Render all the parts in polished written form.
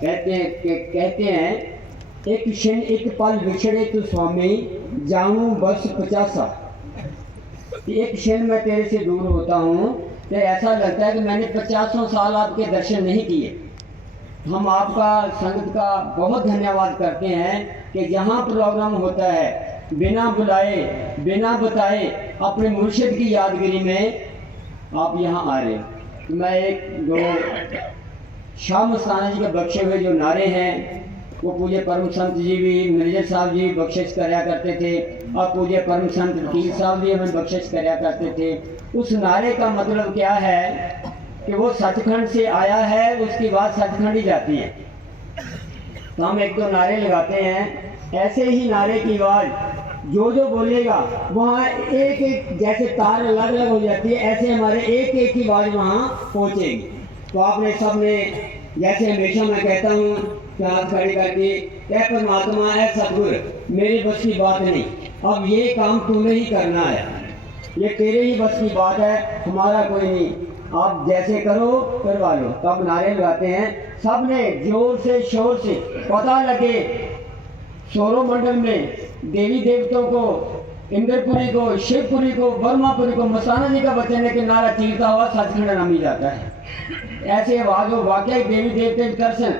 कहते हैं एक क्षण एक पल बिछड़े तो स्वामी जाऊं बस 50। एक क्षण मैं तेरे से दूर होता हूँ तो ऐसा लगता है कि मैंने 50 साल आपके दर्शन नहीं किए। हम आपका संगत का बहुत धन्यवाद करते हैं कि जहाँ प्रोग्राम होता है बिना बुलाए बिना बताए अपने मुर्शिद की यादगिरी में आप यहाँ आ रहे हो। मैं एक दो शाह मस्ताना जी के बख्शे हुए जो नारे हैं वो पूज्य परम संत जी भी मैनेजर साहब जी बख्शिश कराया करते थे और पूज्य परम संत वकील साहब भी हमें बख्शिश कराया करते थे। उस नारे का मतलब क्या है कि वो सचखंड से आया है, उसकी बात सचखंड ही जाती है। तो हम एक दो नारे लगाते हैं, ऐसे ही नारे की आवाज़ जो बोलेगा वहाँ एक एक जैसे तार अलग अलग हो जाती है, ऐसे हमारे एक एक की आवाज़ वहाँ पहुँचेगी। तो आपने सब ने जैसे हमेशा मैं कहता हूँ कि हाथ खड़े करके ऐ परमात्मा ऐ सतगुर मेरी बस की बात नहीं, अब ये काम तुम्हें ही करना है, ये तेरे ही बस की बात है, हमारा कोई नहीं, आप जैसे करो करवा लो। तब नारे लगाते हैं सब ने जोर से शोर से, पता लगे सौरमंडल में देवी देवताओं को, इंद्रपुरी को, शिवपुरी को, वर्मापुरी को मस्ताना जी का वचन है कि नारा चीरता हुआ सचखंड नामी जाता है। ऐसे आवाज हो वाकई देवी देवते के दर्शन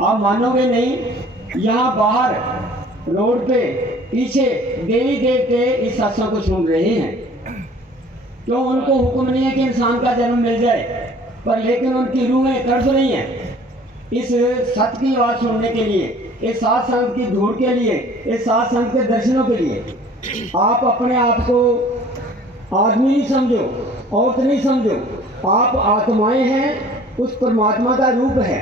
आप मानोगे नहीं। यहाँ बाहर रोड पे पीछे देवी देवते इस सत्संग को सुन रहे हैं, क्यों उनको हुक्म नहीं है कि इंसान का जन्म मिल जाए, पर लेकिन उनकी रूहें तड़प रही हैं इस सत्य की आवाज सुनने के लिए, इस सात संत की धूड़ के लिए, इस सात संत के दर्शनों के लिए। आप अपने आप को आदमी नहीं समझो, औरत नहीं समझो, आप आत्माएं हैं, उस परमात्मा का रूप है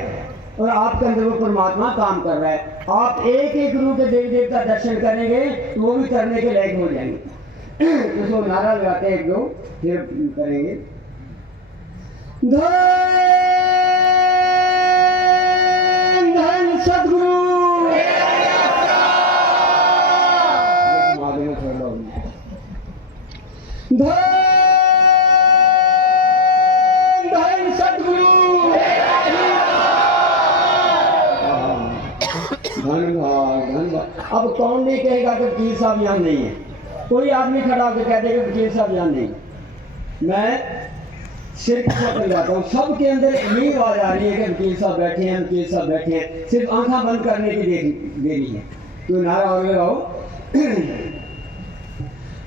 और आपके अंदर वो परमात्मा काम कर रहा है। आप एक एक रूप के देवी देवता दर्शन करेंगे तो वो भी करने के लायक हो जाएंगे। उसको नारा लगाते हैं एक दो फिर करेंगे। धन धन सद्गुरु धन सद्गुरु धन्यवाद। अब कौन नहीं कहेगा कि वकील साहब यहाँ नहीं है? कोई आदमी खड़ा होकर कह देगा वकील साहब यहाँ नहीं। मैं सिर कर जाता हूँ, सबके अंदर यही आवाज आ रही है कि वकील साहब बैठे हैं, वकील साहब बैठे हैं, सिर्फ आंखें बंद करने की देरी है। तो नारा और लगाओ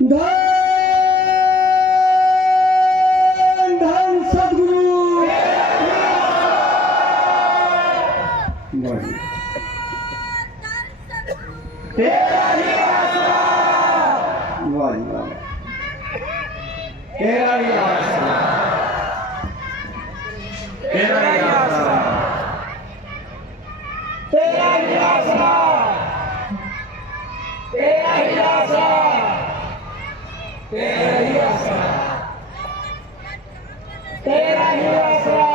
धन धन सद्गुरु। तेरा ही आसरा, तेरा ही आसरा, तेरा ही आसरा, तेरा ही आसरा, तेरा ही आसरा, तेरा ही आसरा, तेरा ही आसरा।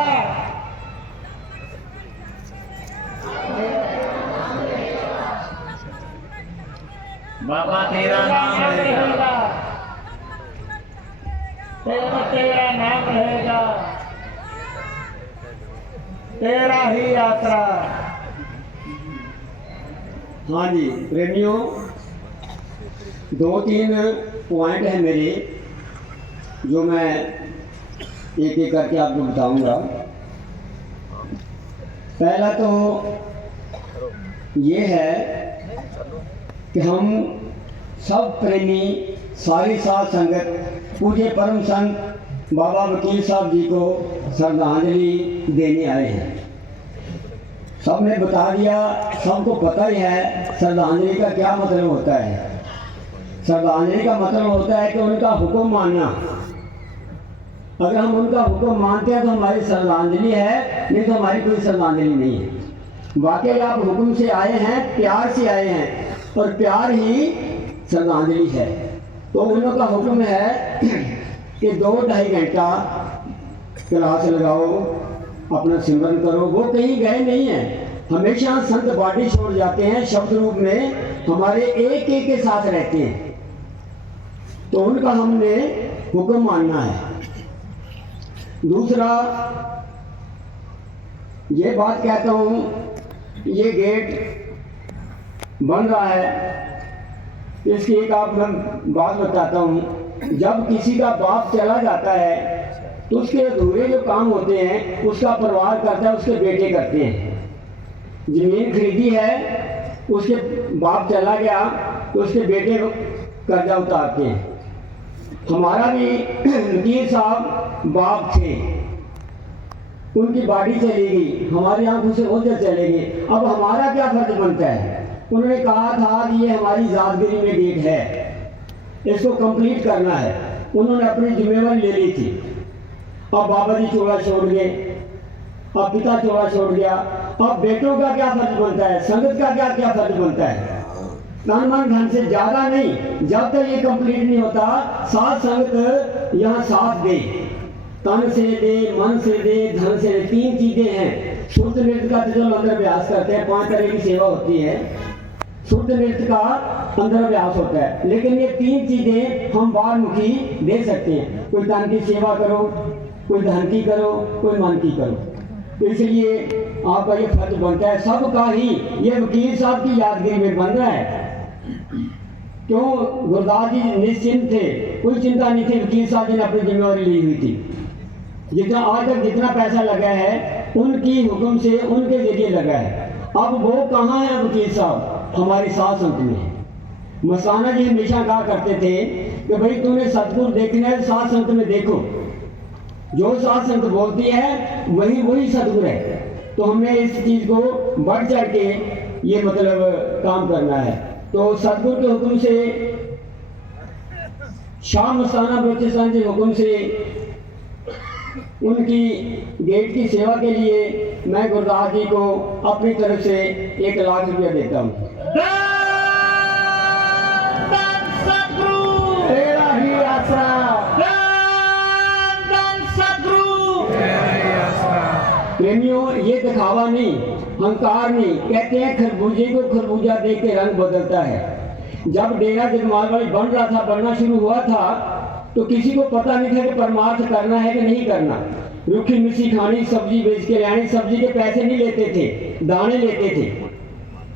बाबा तेरा नाम रहेगा, तेरा नाम रहेगा, तेरा ही यात्रा। हाँ जी प्रेमियों, दो तीन पॉइंट हैं मेरे जो मैं एक एक करके आपको बताऊंगा। पहला तो ये है कि हम सब प्रेमी सारी साथ संगत पूज्य परम संत बाबा वकील साहब जी को श्रद्धांजलि देने आए हैं। सबने बता दिया, सबको पता ही है श्रद्धांजलि का क्या मतलब होता है। श्रद्धांजलि का मतलब होता है कि उनका हुक्म मानना। अगर हम उनका हुक्म मानते हैं तो हमारी श्रद्धांजलि है, नहीं तो हमारी कोई श्रद्धांजलि नहीं है। वाकई आप हुक्म से आए हैं, प्यार से आए हैं और प्यार ही श्रद्धांजलि है। तो उनका हुक्म है कि 2-2.5 घंटा क्लास लगाओ, अपना सिमरन करो। वो कहीं गए नहीं हैं, हमेशा संत बाटी छोड़ जाते हैं, शब्द रूप में हमारे एक एक के साथ रहते हैं। तो उनका हमने हुक्म मानना है। दूसरा ये बात कहता हूँ ये गेट बन रहा है। इसकी एक आप मैं बात बताता हूँ। जब किसी का बाप चला जाता है तो उसके अधूरे जो काम होते हैं उसका परिवार करता है, उसके बेटे करते हैं। जमीन खरीदी है, उसके बाप चला गया तो उसके बेटे कर्जा उतारते हैं। हमारा भी वकील साहब बाप थे, उनकी बाड़ी चली गई, हमारी आंखों से ओझल चले गए। अब हमारा क्या फर्ज बनता है? उन्होंने कहा था कि ये हमारी ज़ातगिरी में गेट है, इसको कंप्लीट करना है। उन्होंने अपनी जिम्मेवारी ले ली थी। अब बाबा जी चोला छोड़ गए, अब पिता चोला छोड़ गया। अब बेटों का क्या फर्ज बनता है? संगत का क्या क्या फर्ज बनता है? तन मन धन से ज़्यादा नहीं, जब तक ये कंप्लीट नहीं होता साथ संगत यहाँ साथ दे। तन से दे, मन से दे, धन से दे, 3 चीजें हैं। शुद्ध नृत्य का जो अंदर अभ्यास करते हैं, 5 तरह की सेवा होती है। शुद्ध नृत्य का अंदर अभ्यास होता है, लेकिन ये 3 चीजें हम बाहरमुखी दे सकते हैं। कोई तन की सेवा करो, कोई धन की करो, कोई मन की करो। तो इसलिए आपका ये फर्ज बनता है सबका ही। ये वकील साहब की यादगिरी में बन रहा है। क्यों? गुरदास जी निश्चिंत थे, कोई चिंता नहीं थी। वकील साहब जी ने अपनी जिम्मेवारी ली हुई थी। जितना आज तक जितना पैसा लगा है उनकी हुक्म से, उनके जरिए लगा है। अब वो कहाँ है वकील साहब? हमारी साथ संत में। मस्ताना जी हमेशा कहा करते थे कि भाई तूने सतगुरु देखना है, साथ संत में देखो। जो साथ संत बोलती है वही सतगुरु है। तो हमने इस चीज को बढ़ चढ़ के ये मतलब काम करना है। तो सतगुरु के हुक्म से, शाह मस्ताना बलोचिस्तान के हुक्म से, उनकी गेट की सेवा के लिए मैं गुरदास जी को अपनी तरफ से 1 लाख रुपया देता हूँ। तेरा ही आसरा, प्रेमियों, ये दिखावा नहीं, अहंकार नहीं। कहते हैं खरबूजे को खरबूजा देख के रंग बदलता है। जब डेरा जगमाल वाली बन रहा था, बनना शुरू हुआ था, तो किसी को पता नहीं था कि परमार्थ करना है कि नहीं करना। रूखी मिर्ची खानी, सब्जी बेच के लानी। सब्जी के पैसे नहीं लेते थे, दाने लेते थे।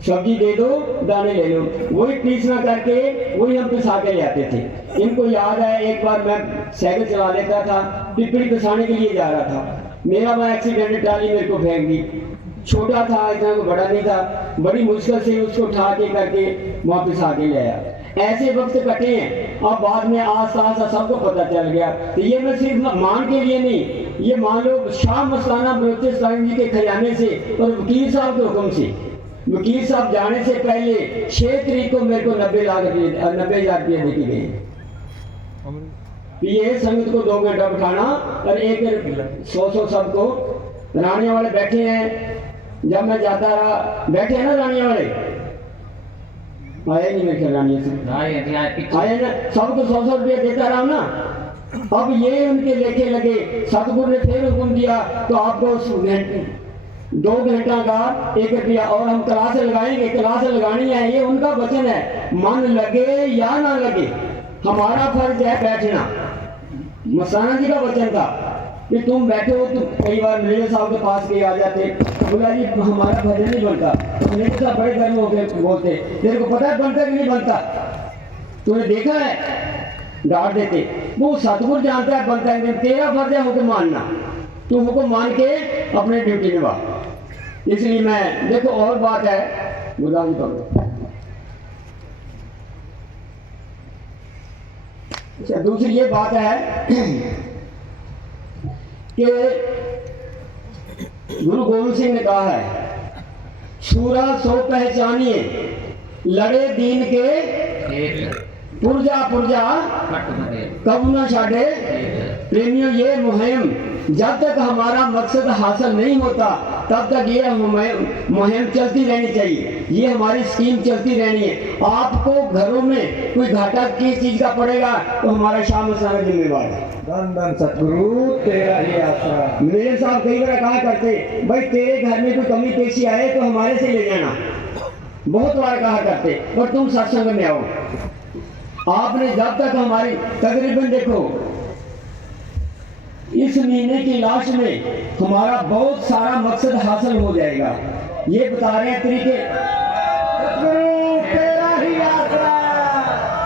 सब्जी दे दो, दाने ले लो। वही पीसना करके वही हम पिसा के ले आते थे। इनको याद है, एक बार मैं साइकिल चला लेता था, पिपड़ी पिसाने के लिए जा रहा था। मेरा वहाँ एक्सीडेंट, ट्राली मेरे को फेंक दी। छोटा था, इतना कोई बड़ा नहीं था। बड़ी मुश्किल से उसको उठा के करके वापस आके ले आया। ऐसे वक्त कटे हैं। अब बाद में आस्ता आस्ता सबको पता चल गया। तो ये मैं सिर्फ मान के लिए नहीं, ये मान लो शाह मस्ताना बलोचिस्तान जी के खजाने से और वकील साहब के हुक्म से। वकील साहब जाने से पहले 6 तारीख को मेरे को 90,000 रुपये देके गए। ये संगत को 2 घंटा बिठाना और 100 सबको। रानिया वाले बैठे हैं, जब मैं जाता रहा, बैठे हैं ना रानिया वाले, आए नहीं मेरे ख्याल रानिया से आए ना, सबको 100 रुपये देता रहा ना। अब ये उनके लेके लगे। सतगुरु ने फिर हुक्म दिया तो आपको 2 घंटा का 1 रुपया और हम क्लास लगाएंगे। क्लास लगानी है, ये उनका वचन है। मन लगे या ना लगे, हमारा फर्ज है बैठना। मस्ताना जी का वचन था कि तुम बैठो। तो कई बार मेरे साहब के पास के आ जाते, बोला जी हमारा फर्ज नहीं बनता। तो मेरे साथ बड़े गर्म होकर बोलते, तेरे को पता है बनता कि नहीं बनता? तूने देखा है? डांट देते। वो सतगुरु जानता है बनता है, तेरा फर्ज है हुक्म मानना। तू हुक्म मान के अपने ड्यूटी निभा। इसलिए मैं देखो, और बात है गुरदास जी। अच्छा, दूसरी ये बात है कि गुरु गोविंद सिंह ने कहा है, सूरा सो पहचानिए, लड़े दीन के पुरजा पुरजा कब न छाड़े। प्रेमियों, ये मुहिम जब तक हमारा मकसद हासिल नहीं होता तब तक ये मुहिम चलती रहनी चाहिए। ये हमारी स्कीम चलती रहनी है। आपको घरों में कोई घाटा किस चीज का पड़ेगा तो हमारा शाह मस्ताना जिम्मेवार है। धन धन सतगुरु तेरा ही आसरा। मेरे साहब कई बार कहा करते, भाई तेरे घर में कोई कमी पेशी आए तो हमारे से ले जाना। बहुत बार कहा करते, पर तुम सत्संग में आओ। आपने जब तक हमारी तकरीबन देखो इस महीने की लास्ट में हमारा बहुत सारा मकसद हासिल हो जाएगा। ये बता रहे हैं तरीके, तेरा ही आसरा।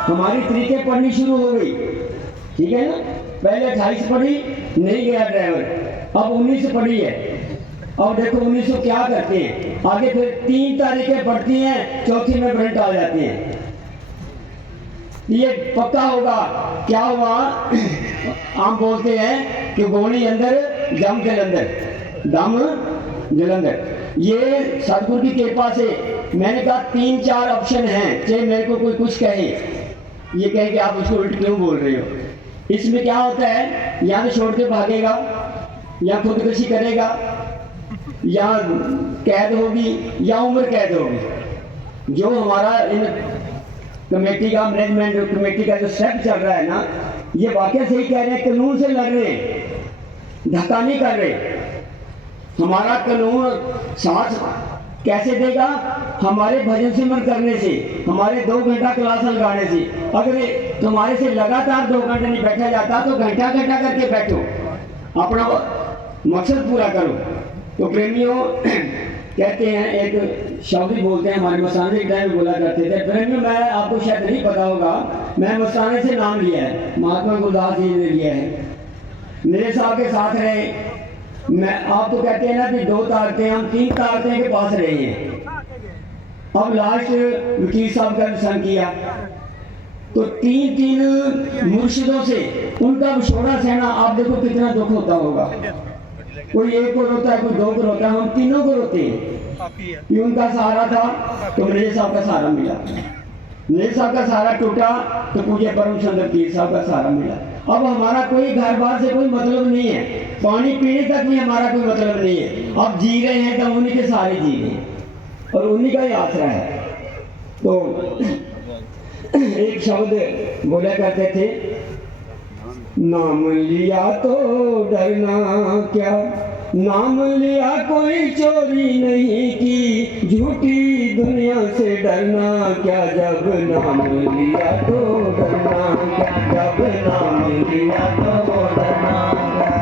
हमारी तरीके पढ़नी शुरू हो गई, ठीक है ना। पहले 28 पढ़ी, नहीं गया ड्राइवर, अब 19 पढ़ी है। अब देखो 19 क्या करते हैं आगे, फिर 3 तारीखें पढ़ती हैं, चौथी में ब्रेंट आ जाती हैं। ये पक्का होगा। क्या हुआ, हम बोलते हैं कि गोली अंदर दम जलंधर, दम जलंधर। ये सदगुरु की कृपा से मैंने कहा 3-4 ऑप्शन हैं, चाहे मेरे को कोई कुछ कहे, ये कहे कि आप उसको उल्ट क्यों बोल रहे हो। इसमें क्या होता है, या तो छोड़ के भागेगा, या खुदकुशी करेगा, या कैद होगी, या उम्र कैद होगी। जो हमारा इन कमेटी का मैनेजमेंट कमेटी का जो स्टेप चल रहा है ना, ये वाकई सही कह रहे हैं, कानून से लड़ रहे हैं, धक्का नहीं कर रहे। हमारा कानून साथ कैसे देगा, हमारे भजन सिमरन करने से, हमारे 2 घंटा क्लास लगाने से। अगर तुम्हारे से लगातार 2 घंटे नहीं बैठा जाता तो घंटा घंटा करके बैठो, अपना मकसद पूरा करो। तो प्रेमियों कहते हैं, एक शब्द बोलते हैं, हमारे मस्ताने के टाइम में बोला करते थे। प्रेमियों, मैं आपको शायद नहीं पता होगा, मैं मस्ताने से नाम लिया है, महात्मा गुरदास जी ने लिया है। मेरे साहब के साथ रहे। मैं आपको कहते हैं ना कि 2 ताकतें, हम 3 ताकतें के पास रहे हैं। अब लास्ट वकील साहब का संग किया तो 3 मुर्शिदों से उनका विछोड़ा सहना, आप देखो कितना दुख होता होगा। कोई एक को रोता है, कोई 2 को रोता है, हम तीनों को रोते हैं कि उनका सहारा था तो मेरे साहब का सहारा मिला, मेरे साहब का सहारा टूटा तो पूज्य परम चंद्र पीर साहब का सहारा मिला। अब हमारा कोई घर बार से कोई मतलब नहीं है, पानी पीने तक भी हमारा कोई मतलब नहीं है। अब जी रहे हैं तो उन्हीं के सहारे जी रहे हैं और उन्हीं का ही आसरा है। तो एक शब्द बोला करते थे, नाम लिया तो डरना क्या, नाम लिया कोई चोरी नहीं की, झूठी दुनिया से डरना क्या, जब नाम लिया तो डरना क्या, जब नाम लिया तो डरना क्या।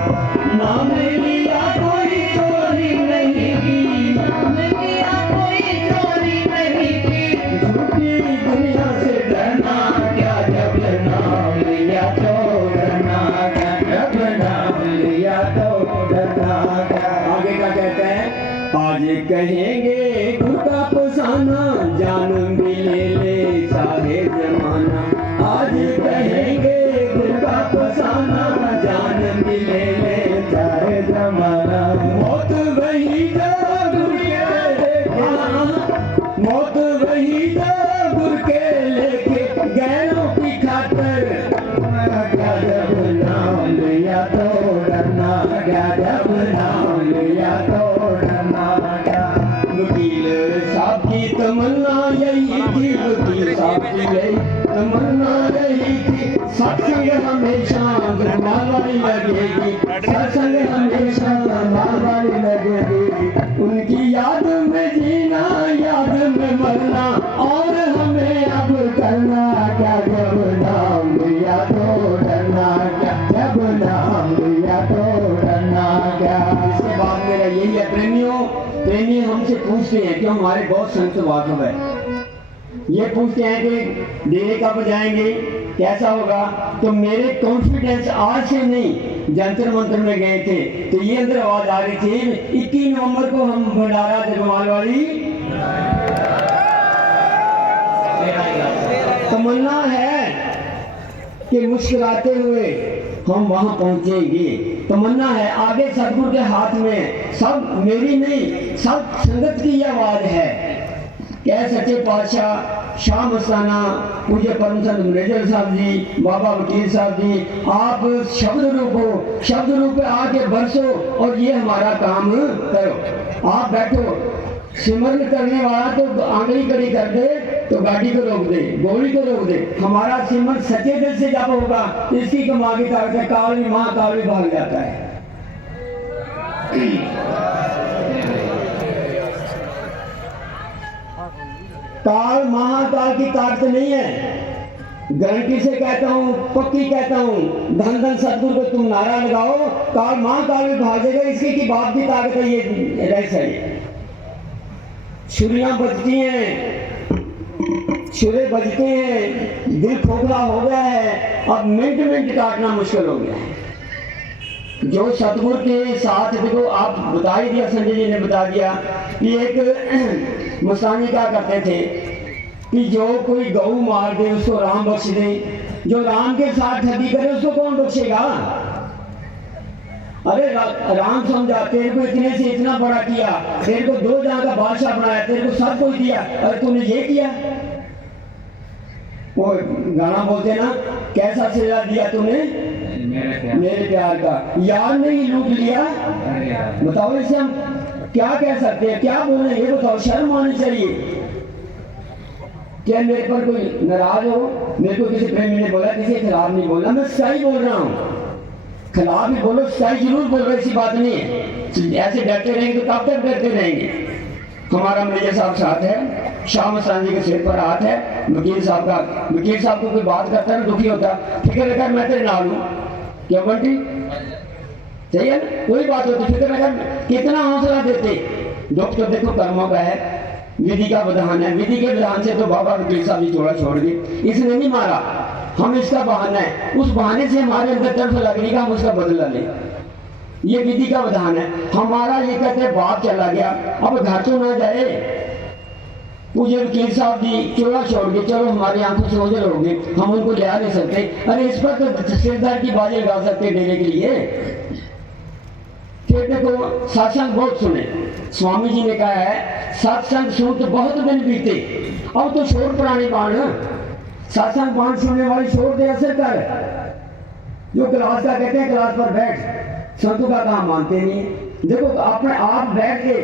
नाम लिया कोई चोरी नहीं की, नाम लिया कोई चोरी नहीं की, झूठी दुनिया से डरना क्या, जब नाम लिया तो डरना क्या, जब नाम लिया तो डरना क्या। आगे का कहते हैं, आज कहेंगे गुरु का फसाना, जान भी ले ले चाहे जमाना। आज कहेंगे गुरु का फसाना, जान भी ले ले चाहे जमाना। मौत वही जो गुरु के लेके, मौत वही जो गुरु के लेके, गैरों की खातर क्या, जब नाम लिया तो डरना क्या, जब नाम लिया तो डरना क्या। वकील साहब की तमन्ना यही थी, वकील साहब की यही तमन्ना यही थी, सत्संग हमेशा गुरबानी लगेगी, सत्संग हमेशा गुरबानी लगेगी। उनकी याद में जीना, याद में मरना, और हमें अब करना क्या, जब नाम लिया तो डरना क्या, जब नाम लिया तो डरना क्या। इसके बाद मेरा यही है प्रेमियों, प्रेमी हमसे पूछते हैं कि हमारे बहुत संत वाकफ है, ये पूछते हैं कि डेरे कब जाएंगे, कैसा होगा। तो मेरे कॉन्फिडेंस आज से नहीं, जंतर मंत्र में गए थे तो ये अंदर आवाज आ रही थी, 21 नवंबर को हम भंडारा जगमाल वाली तमन्ना है कि मुस्कुराते हुए हम वहां पहुंचेंगे। तमन्ना है, आगे सदगुरु के हाथ में, सब मेरी नहीं, सब संगत की आवाज है। क्या सच्चे पातशाह शाह मस्ताना पूज्य परम संत मुनेजर साहब जी, बाबा वकील साहब जी, आप शब्द रूप हो, शब्द रूप आके बरसो और ये हमारा काम करो। आप बैठो, सिमरन करने वाला तो आंगली कड़ी कर दे तो गाड़ी को रोक दे, गोली को रोक दे। हमारा सिमरन सच्चे दिल से जब होगा, इसकी कमा की ताकत है, काल भी महाकाल भी भाग जाता है। काल महाकाल की ताकत नहीं है, गारंटी से कहता हूँ, पक्की कहता हूँ, धन धन सतगुरु को तुम नारा लगाओ, काल मां काल में भागेगा, इसकी की बाप की ताकत है ये रह सही। छुरियां बजती हैं, छुरे बजते हैं, दिल खोखला हो गया है, अब मिनट मिनट काटना मुश्किल हो गया है। जो सतगुरु के साथ देखो, आप बता ही दिया, संजय जी ने बता दिया कि एक मुस्तानी क्या करते थे कि जो कोई गऊ मार दे उसको राम बख्श दे, जो राम के साथ ठगी करे उसको कौन बख्शेगा। अरे राम समझा, तेरे को इतने से इतना बड़ा किया, तेरे को 2 जहां का बादशाह बनाया, तेरे को सब कुछ दिया, अरे तूने ये किया। वो गाना बोलते ना, कैसा सजा दिया तूने मेरे प्यार का, यार ने ही लूट लिया। बताओ इसे हम क्या कह सकते हैं, क्या बोले, ये बताओ, शर्म आनी चाहिए। क्या मेरे पर कोई नाराज हो, मेरे को किसी प्रेमी ने बोला, किसी खिलाफ नहीं बोला, मैं सही बोल रहा हूँ। खिलाफ भी बोलो, सही जरूर बोल रहे, ऐसी बात नहीं है। ऐसे डरते रहेंगे तो कब तक डरते रहेंगे। हमारा मैनेजर साहब साथ है, शाह मस्तान जी के सिर पर हाथ है, वकील साहब का, वकील साहब को कोई बात करता है ना दुखी होता, फिक्र लेकर मैं तेरे नाल हूँ, क्यों बंटी सही है ना, कोई बात होती फिक्र लेकर कितना हौसला देते। दुख तो देखो कर्मों का है, विधि का विधान है, विधि के विधान से तो बाबा वकील साहब जी थोड़ा छोड़ गए, इसने नहीं मारा, हम इसका बहाना है, उस बहाने से हमारे अंदर तरफ लगने का हम उसका बदला लें, ये विधि का विधान है। हमारा ये कहते हैं बाप चला गया, अब घर तो ना जाए, मुझे वकील साहब जी चोला छोड़ के, चलो हमारी आंखों से ओझल हो गए, हम उनको ले आ नहीं सकते, अरे इस पर तो सिरदार की बाजें लगा सकते देने के लिए। फिर देखो सत्संग बहुत सुने, स्वामी जी ने कहा है सत्संग सुन तो बहुत दिन बीते, अब तो शोर पुरानी बाण, सत्संग बाण सुनने वाली शोर दे असर कर, जो क्लास का कहते हैं क्लास पर बैठ, संतों का काम मानते नहीं। देखो अपने आप बैठ के,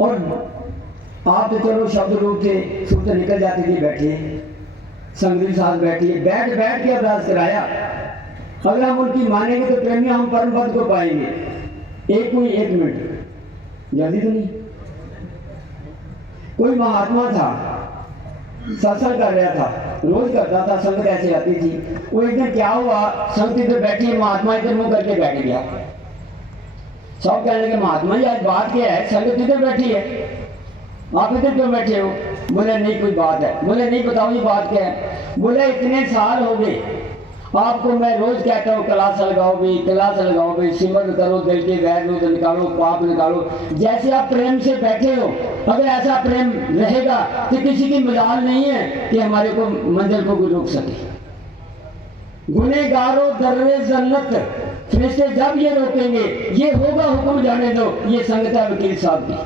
और आप तो चलो शब्द रूप से सुर तो निकल जाती थी, बैठे संगरी साथ बैठिए, बैठ बैठ के अभ्यास कराया, अगर हम उनकी मानेंगे तो प्रेमी हम परम पद को पाएंगे। एक मिनट जल्दी तो नहीं। कोई महात्मा था, सत्संग कर रहा था, रोज करता था, संगत ऐसे आती थी, वो एक दिन क्या हुआ, संगत इधर बैठी, महात्मा इधर मुंह करके बैठ गया। सब कहने लगे महात्मा जी आज बात क्या है, संगत इधर बैठी है, आप इधर क्यों बैठे हो। बोले नहीं कोई बात है। बोले नहीं बताओ ये बात क्या है। बोले इतने साल हो गए आपको मैं रोज कहता हूँ क्लास लगाओ भाई, सिमरन करो, दिल के वैर निकालो, पाप निकालो, जैसे आप प्रेम से बैठे हो, अगर ऐसा प्रेम रहेगा तो किसी की मजाल नहीं है कि हमारे को मंजिल को कोई रोक सके। गुनेगारो दर्रे जन्नत, फरिश्ते जब ये रोकेंगे, ये होगा हुक्म जाने दो, ये संगत है वकील साहब की,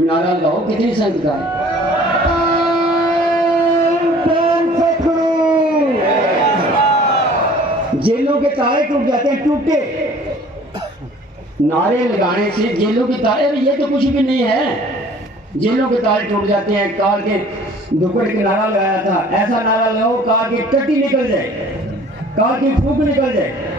नारा लगाओ कितनी संगत का है। जेलों के ताले टूट जाते हैं, टूटे नारे लगाने से जेलों के ताले, ये तो कुछ भी नहीं है, जेलों के ताले टूट जाते हैं। काल के दुपड़ के नारा लगाया था, ऐसा नारा लगाओ काल की टट्टी निकल जाए, काल की फूक निकल जाए।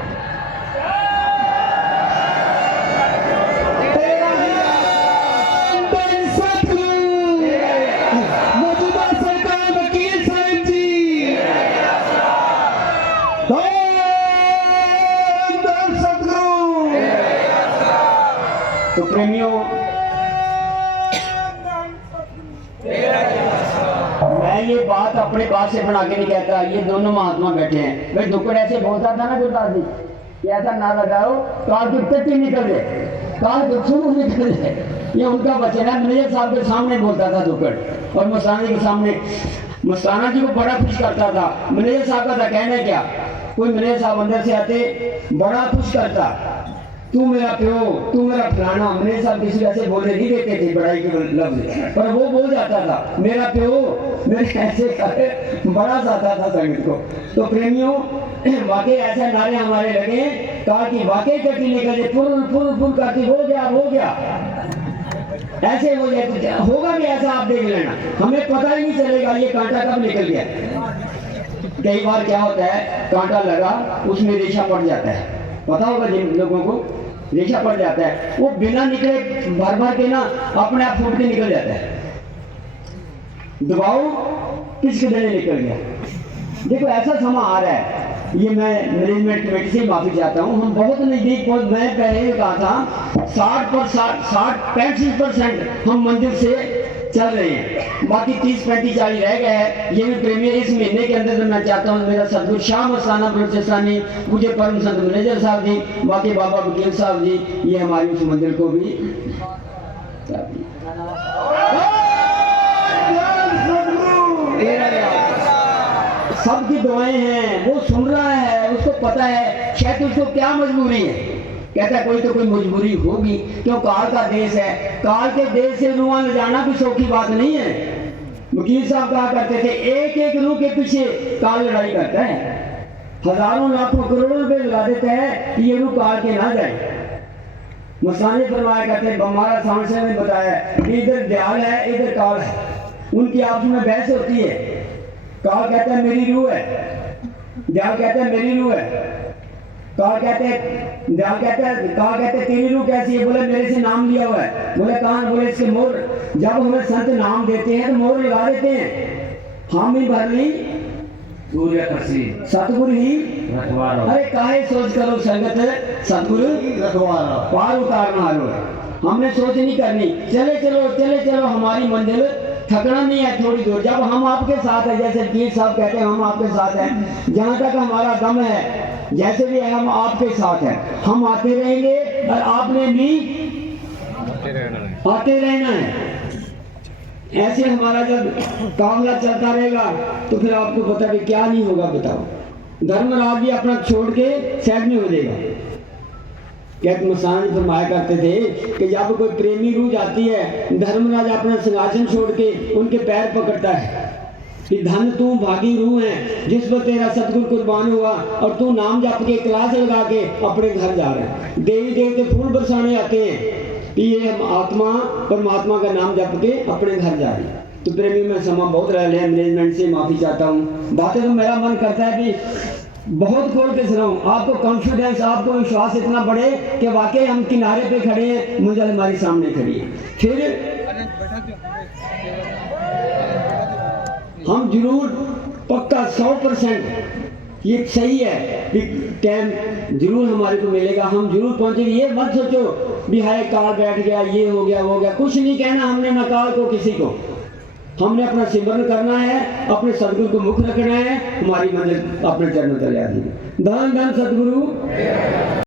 तो प्रेमियों, मैं ये बात अपने पास से बना के नहीं कहता, ये दोनों महात्मा बैठे हैं। भाई दुक्कड़ ऐसे बोलता था ना गुरदास जी कि ऐसा ना लगाओ काल की टट्टी निकल जाए, काल की फूक निकल जाए, ये उनका वचन है। मैनेजर साहब के सामने बोलता था दुक्कड़, और मस्ताना के सामने, मस्ताना जी को बड़ा खुश करता था। मैनेजर साहब का था कहना क्या, कोई मैनेजर साहब अंदर से आते बड़ा खुश करता, तू मेरा प्यो, तू मेरा फलाना। मैनेजर साहब किसी ऐसे बोलने नहीं देते थे बड़ाई के लफ्ज, पर वो बोल जाता था मेरा प्यो, मेरे ऐसे करे, बड़ा जाता था संगत को। तो प्रेमियों वाकई ऐसे नारे हमारे लगे, कहा कि वाकई कटी निकल जाए, फुल फुल फुल करती, हो गया ऐसे हो जाए, होगा भी ऐसा आप देख लेना, हमें पता ही नहीं चलेगा ये कांटा कब निकल गया। कई बार क्या होता है, कांटा लगा उसमें रेशा पड़ जाता है, पता होगा जिन लोगों को, रेशा पड़ जाता है, वो बिना निकले भर के ना अपने आप फूट के निकल जाता है। दबाओ किसके देने निकल गया। देखो ऐसा समा आ रहा है, ये मैं मैनेजमेंट कमेटी से माफी चाहता हूँ, हम बहुत नज़दीक पहुंच, मैं पहले ही कहा था 65% हम मंदिर से चल रहे हैं, बाकी 30-35-40 रह गए हैं। ये भी प्रेमी इस महीने के अंदर मैं चाहता हूँ मेरा सदगुरु शाह मस्ताना बलोचिस्तानी, मुझे परम संत मैनेजर साहब जी, बाकी बाबा वकील साहब जी, ये हमारी उस मंदिर को भी सबकी दुआएं हैं, वो सुन रहा है, उसको पता है शायद उसको क्या मजबूरी है। कहता है कोई तो कोई मजबूरी होगी, क्यों काल का देश है, काल के देश से रूहां ले जाना भी सौखी बात नहीं है। वकील साहब कहा करते थे एक एक रूह के पीछे काल लड़ाई करता है, हजारों लाखों करोड़ों रुपए लगा देता है कि ये रूह काल के ना जाए। मस्तानी फरमाया करते हैं, हमारा सांसद ने बताया कि इधर दयाल है इधर काल है, उनकी आपस में बहस होती है। काल कहता है मेरी रूह है, दयाल कहता है मेरी रूह है। काल कहते हैं, दयाल कहता है, काल कहते हैं तेरी रूह कैसी है? बोले मेरे से नाम लिया हुआ है। बोले कहाँ? बोले इसके मोहर, जब हमें संत नाम देते हैं तो मोहर लगा देते हैं, हम ही भर ली सतगुरु ही रखवारो। अरे काहे सोच करो संगत, सतगुरु रखवारो, पार उतारना हारो है। हमने सोच नहीं करनी, चले चलो हमारी मंजिल थकना नहीं है थोड़ी दूर। जब हम आपके साथ है, जैसे पीर साहब कहते हैं हम आपके साथ हैं, जहाँ तक हमारा दम है, जैसे भी है हम आपके साथ हैं, हम आते रहेंगे और आपने भी आते रहना है। ऐसे हमारा जब कामला चलता रहेगा तो फिर आपको पता कि क्या नहीं होगा बताओ। धर्मराज भी अपना छोड़ के साइड में हो जाएगा। कहते मस्तानी फरमाया करते थे कि जब कोई प्रेमी रूह जाती है, धर्मराज अपना सिंहासन छोड़ के उनके पैर पकड़ता है कि धन तू भागी रूह है जिस पर तेरा सतगुरु कुर्बान हुआ और तू नाम जप के क्लास लगा के अपने घर जा रहा है। देवी देवते फूल बरसाने आते हैं कि ये आत्मा परमात्मा का नाम जप के अपने घर जा रही है। तो प्रेमी में समा बहुत रह लिया, मैनेजमेंट से माफी चाहता हूँ। बातें तो मेरा मन करता है कि बहुत खोल के सुनाऊं, आपको कॉन्फिडेंस, आपको विश्वास इतना बढ़े कि वाकई हम किनारे पे खड़े हैं, मंजिल हमारी सामने खड़ी है। फिर हम जरूर पक्का 100% ये सही है कि टाइम जरूर हमारे को मिलेगा, हम जरूर पहुंचेंगे। ये मत सोचो भी हाय काल बैठ गया, ये हो गया वो हो गया, कुछ नहीं कहना हमने न काल को किसी को। हमने अपना सिमरन करना है, अपने सदगुरु को मुख रखना है, हमारी मंजिल अपने चरणों तले आ जाएगी। धन धन सदगुरु।